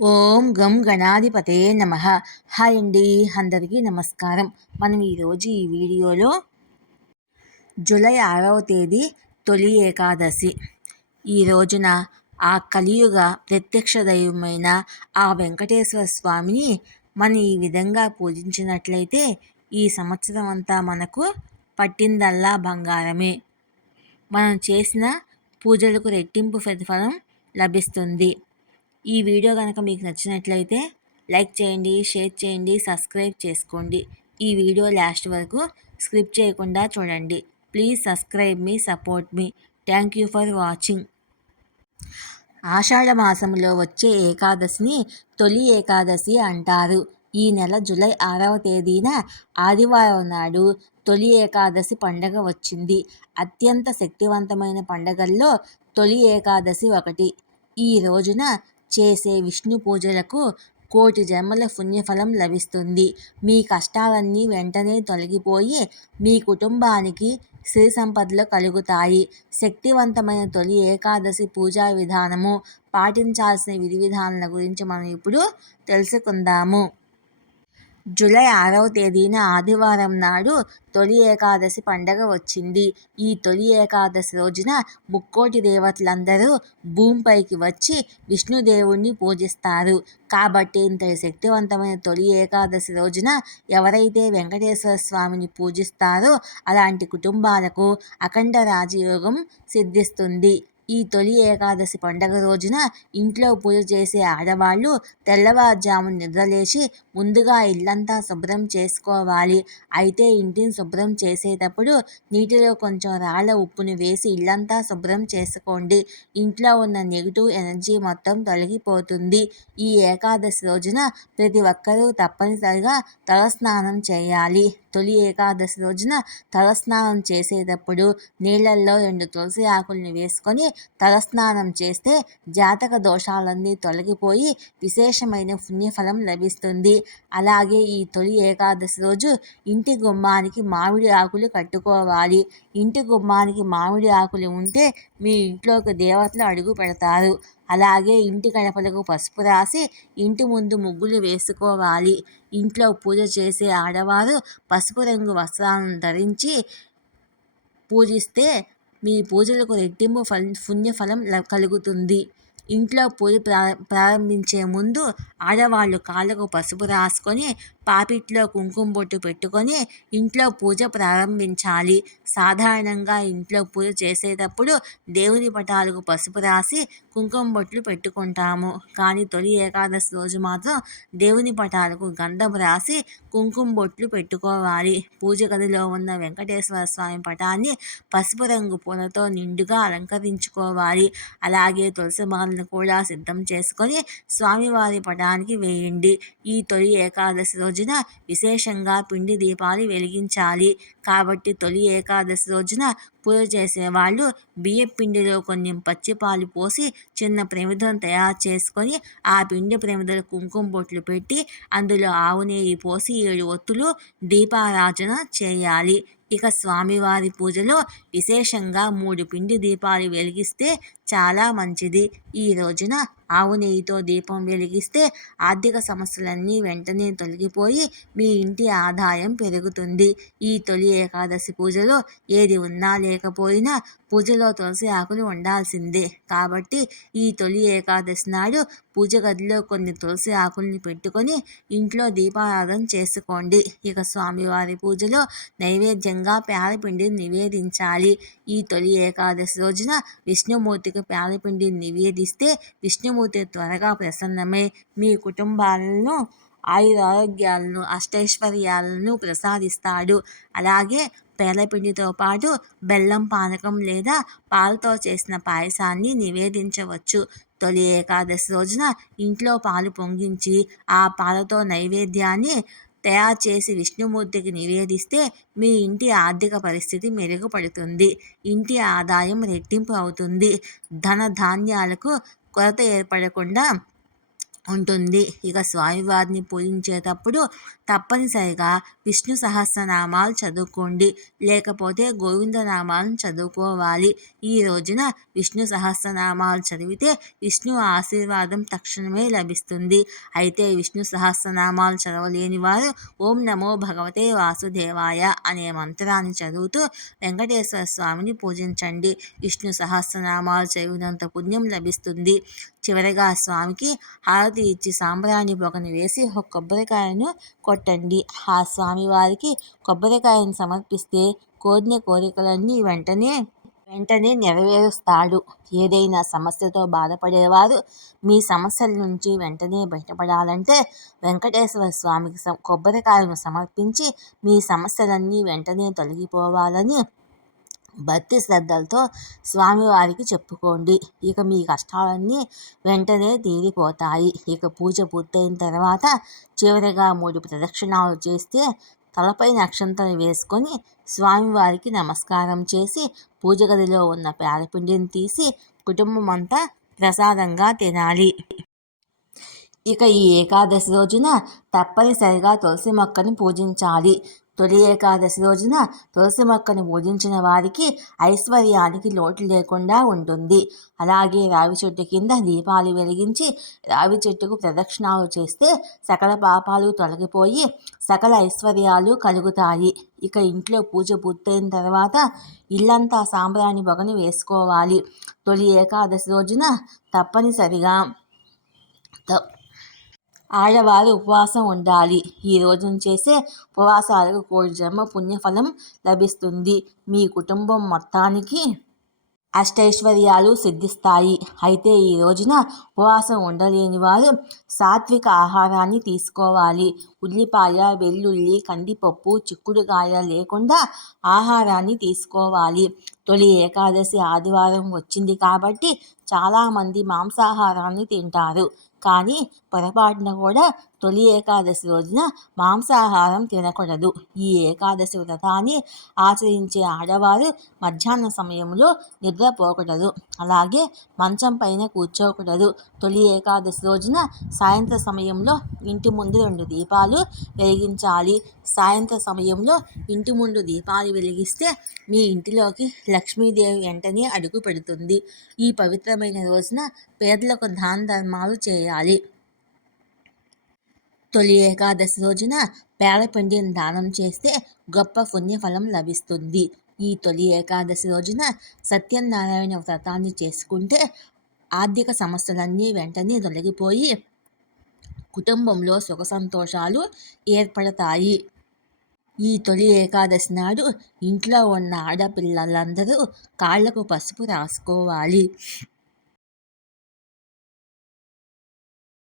ఓం గం గణాధిపతయే నమః. హాయ్ అండి, అందరికీ నమస్కారం. మనం ఈరోజు ఈ వీడియోలో జూలై 6వ తేదీ తొలి ఏకాదశి. ఈ రోజున ఆ కలియుగ ప్రత్యక్ష దైవమైన ఆ వెంకటేశ్వర స్వామిని మనం ఈ విధంగా పూజించినట్లయితే ఈ సంవత్సరం అంతా మనకు పట్టిందల్లా బంగారమే. మనం చేసిన పూజలకు రెట్టింపు ప్రతిఫలం లభిస్తుంది. ఈ వీడియో కనుక మీకు నచ్చినట్లయితే లైక్ చేయండి, షేర్ చేయండి, సబ్స్క్రైబ్ చేసుకోండి. ఈ వీడియో లాస్ట్ వరకు స్కిప్ చేయకుండా చూడండి. Please subscribe me, support me. Thank you for watching. Ashadha మాసంలో వచ్చే ఏకాదశిని తొలి ఏకాదశి అంటారు. ఈ నెల జూలై 6వ తేదీన ఆదివారం నాడు తొలి ఏకాదశి పండగ వచ్చింది. అత్యంత శక్తివంతమైన పండగల్లో తొలి ఏకాదశి ఒకటి. ఈ రోజున చేసే విష్ణు పూజలకు కోటి జన్మల పుణ్యఫలం లభిస్తుంది. మీ కష్టాలన్నీ వెంటనే తొలగిపోయి మీ కుటుంబానికి సిరి సంపదలు కలుగుతాయి. శక్తివంతమైన తొలి ఏకాదశి పూజా విధానము, పాటించాల్సిన విధి విధానాల గురించి మనం ఇప్పుడు తెలుసుకుందాము. జూలై 6వ తేదీన ఆదివారం నాడు తొలి ఏకాదశి పండగ వచ్చింది. ఈ తొలి ఏకాదశి రోజున ముక్కోటి దేవతలందరూ భూమిపైకి వచ్చి విష్ణుదేవుణ్ణి పూజిస్తారు. కాబట్టి ఇంతటి శక్తివంతమైన తొలి ఏకాదశి రోజున ఎవరైతే వెంకటేశ్వర స్వామిని పూజిస్తారో అలాంటి కుటుంబాలకు అఖండ రాజయోగం సిద్ధిస్తుంది. ఈ తొలి ఏకాదశి పండగ రోజున ఇంట్లో పూజ చేసే ఆడవాళ్ళు తెల్లవారుజామున నిద్రలేచి ముందుగా ఇల్లంతా శుభ్రం చేసుకోవాలి. అయితే ఇంటిని శుభ్రం చేసేటప్పుడు నీటిలో కొంచెం రాళ్ళ ఉప్పుని వేసి ఇల్లంతా శుభ్రం చేసుకోండి. ఇంట్లో ఉన్న నెగిటివ్ ఎనర్జీ మొత్తం తొలగిపోతుంది. ఈ ఏకాదశి రోజున ప్రతి ఒక్కరూ తప్పనిసరిగా తలస్నానం చేయాలి. తొలి ఏకాదశి రోజున తలస్నానం చేసేటప్పుడు నీళ్ళల్లో 2 తులసి ఆకుల్ని వేసుకొని తలస్నానం చేస్తే జాతక దోషాలన్నీ తొలగిపోయి విశేషమైన పుణ్యఫలం లభిస్తుంది. అలాగే ఈ తొలి ఏకాదశి రోజు ఇంటి గుమ్మానికి మామిడి ఆకులు కట్టుకోవాలి. ఇంటి గుమ్మానికి మామిడి ఆకులు ఉంటే మీ ఇంట్లోకి దేవతలు అడుగు పెడతారు. అలాగే ఇంటి గడపలకు పసుపు రాసి ఇంటి ముందు ముగ్గులు వేసుకోవాలి. ఇంట్లో పూజ చేసే ఆడవారు పసుపు రంగు వస్త్రాలను ధరించి పూజిస్తే మీ పూజలకు రెట్టింపు పుణ్యఫలం కలుగుతుంది. ఇంట్లో పూజ ప్రారంభించే ముందు ఆడవాళ్ళు కాళ్ళకు పసుపు రాసుకొని పాపిట్లో కుంకుమ బొట్టు పెట్టుకొని ఇంట్లో పూజ ప్రారంభించాలి. సాధారణంగా ఇంట్లో పూజ చేసేటప్పుడు దేవుని పటాలకు పసుపు రాసి కుంకుమ బొట్లు పెట్టుకుంటాము. కానీ తొలి ఏకాదశి రోజు మాత్రం దేవుని పటాలకు గంధం రాసి కుంకుమ బొట్లు పెట్టుకోవాలి. పూజ గదిలో ఉన్న వెంకటేశ్వర స్వామి పటాన్ని పసుపు రంగు పూలతో నిండుగా అలంకరించుకోవాలి. అలాగే తులసి మాలను కూడా సిద్ధం చేసుకొని స్వామివారి పటానికి వేయండి. ఈ తొలి ఏకాదశి రోజున విశేషంగా పిండి దీపాలు వెలిగించాలి. కాబట్టి తొలి ఏకాదశి రోజున పూజ చేసేవాళ్ళు బియ్యం పిండిలో కొన్ని పచ్చిపాలు పోసి చిన్న ప్రమిదను తయారు చేసుకొని ఆ పిండి ప్రమిదలు కుంకుమ బొట్లు పెట్టి అందులో ఆవు నెయ్యి పోసి 7 ఒత్తులు దీపారాజన చేయాలి. ఇక స్వామివారి పూజలో విశేషంగా 3 పిండి దీపాలు వెలిగిస్తే చాలా మంచిది. ఈ రోజున ఆవు నెయ్యితో దీపం వెలిగిస్తే ఆర్థిక సమస్యలన్నీ వెంటనే తొలగిపోయి మీ ఇంటి ఆదాయం పెరుగుతుంది. ఈ తొలి ఏకాదశి పూజలో ఏది ఉన్నా లేకపోయినా పూజలో తులసి ఆకులు ఉండాల్సిందే. కాబట్టి ఈ తొలి ఏకాదశి నాడు పూజ గదిలో కొన్ని తులసి ఆకుల్ని పెట్టుకొని ఇంట్లో దీపారాధన చేసుకోండి. ఇక స్వామివారి పూజలో నైవేద్యంగా పేలపిండిని నివేదించాలి. ఈ తొలి ఏకాదశి రోజున విష్ణుమూర్తికి పేలపిండిని నివేదిస్తే విష్ణుమూర్తి త్వరగా ప్రసన్నమై మీ కుటుంబాలను ఆయురారోగ్యాలను అష్టైశ్వర్యాలను ప్రసాదిస్తాడు. అలాగే పేలపిండితో పాటు బెల్లం పానకం లేదా పాలతో చేసిన పాయసాన్ని నివేదించవచ్చు. తొలి ఏకాదశి రోజున ఇంట్లో పాలు పొంగించి ఆ పాలతో నైవేద్యాన్ని తయారు చేసి విష్ణుమూర్తికి నివేదిస్తే మీ ఇంటి ఆర్థిక పరిస్థితి మెరుగుపడుతుంది. ఇంటి ఆదాయం రెట్టింపు అవుతుంది. ధన ధాన్యాలకు కొరత ఏర్పడకుండా ఉంటుంది. ఇక స్వామివారిని పూజించేటప్పుడు తప్పనిసరిగా విష్ణు సహస్రనామాలు చదువుకోండి, లేకపోతే గోవిందనామాలను చదువుకోవాలి. ఈ రోజున విష్ణు సహస్రనామాలు చదివితే విష్ణు ఆశీర్వాదం తక్షణమే లభిస్తుంది. అయితే విష్ణు సహస్రనామాలు చదవలేని వారు ఓం నమో భగవతే వాసుదేవాయ అనే మంత్రాన్ని చదువుతూ వెంకటేశ్వర స్వామిని పూజించండి. విష్ణు సహస్రనామాలు చదివినంత పుణ్యం లభిస్తుంది. చివరగా స్వామికి హారతి ఇచ్చి సాంబ్రాణి పొగను వేసి ఒక కొబ్బరికాయను కొట్టండి. ఆ స్వామివారికి కొబ్బరికాయను సమర్పిస్తే కోరిన కోరికలన్నీ వెంటనే నెరవేరుస్తాడు. ఏదైనా సమస్యతో బాధపడేవారు మీ సమస్యల నుంచి వెంటనే బయటపడాలంటే వెంకటేశ్వర స్వామికి కొబ్బరికాయను సమర్పించి మీ సమస్యలన్నీ వెంటనే తొలగిపోవాలని భక్తి శ్రద్ధలతో స్వామివారికి చెప్పుకోండి. ఇక మీ కష్టాలన్నీ వెంటనే తీరిపోతాయి. ఇక పూజ పూర్తయిన తర్వాత చివరిగా 3 ప్రదక్షిణాలు చేస్తే తలపై అక్షంతలు వేసుకొని స్వామివారికి నమస్కారం చేసి పూజ గదిలో ఉన్న పేడపిండిని తీసి కుటుంబం అంతా ప్రసాదంగా తినాలి. ఇక ఈ ఏకాదశి రోజున తప్పనిసరిగా తులసి మొక్కను పూజించాలి. తొలి ఏకాదశి రోజున తులసి మొక్కను పూజించిన వారికి ఐశ్వర్యానికి లోటు లేకుండా ఉంటుంది. అలాగే రావి చెట్టు కింద దీపాలు వెలిగించి రావి చెట్టుకు ప్రదక్షిణాలు చేస్తే సకల పాపాలు తొలగిపోయి సకల ఐశ్వర్యాలు కలుగుతాయి. ఇక ఇంట్లో పూజ పూర్తయిన తర్వాత ఇల్లంతా సాంబ్రాణి పొగను వేసుకోవాలి. తొలి ఏకాదశి రోజున తప్పనిసరిగా ఆడవారు ఉపవాసం ఉండాలి. ఈ రోజున చేసే ఉపవాసాలకు 1,000,000 జన్మ పుణ్యఫలం లభిస్తుంది. మీ కుటుంబం మొత్తానికి అష్టైశ్వర్యాలు సిద్ధిస్తాయి. అయితే ఈ రోజున ఉపవాసం ఉండలేని వారు సాత్విక ఆహారాన్ని తీసుకోవాలి. ఉల్లిపాయ, వెల్లుల్లి, కందిపప్పు, చిక్కుడుకాయ లేకుండా ఆహారాన్ని తీసుకోవాలి. తొలి ఏకాదశి ఆదివారం వచ్చింది కాబట్టి చాలామంది మాంసాహారాన్ని తింటారు. కానీ పొరపాటున కూడా తొలి ఏకాదశి రోజున మాంసాహారం తినకూడదు. ఈ ఏకాదశి వ్రతాన్ని ఆచరించే ఆడవారు మధ్యాహ్న సమయంలో నిద్రపోకూడదు. అలాగే మంచం పైన కూర్చోకూడదు. తొలి ఏకాదశి రోజున సాయంత్ర సమయంలో ఇంటి ముందు 2 దీపాలు వెలిగించాలి. సాయంత్ర సమయంలో ఇంటి ముందు దీపాలు వెలిగిస్తే మీ ఇంటిలోకి లక్ష్మీదేవి వెంటనే అడుగు పెడుతుంది. ఈ పవిత్రమైన రోజున పేదలకు దాన ధర్మాలు చేయాలి. తొలి ఏకాదశి రోజున పేడపిండిని దానం చేస్తే గొప్ప పుణ్యఫలం లభిస్తుంది. ఈ తొలి ఏకాదశి రోజున సత్యనారాయణ వ్రతాన్ని చేసుకుంటే ఆర్థిక సమస్యలన్నీ వెంటనే తొలగిపోయి కుటుంబంలో సుఖ సంతోషాలు ఏర్పడతాయి. ఈ తొలి ఏకాదశి నాడు ఇంట్లో ఉన్న ఆడపిల్లలందరూ కాళ్లకు పసుపు రాసుకోవాలి.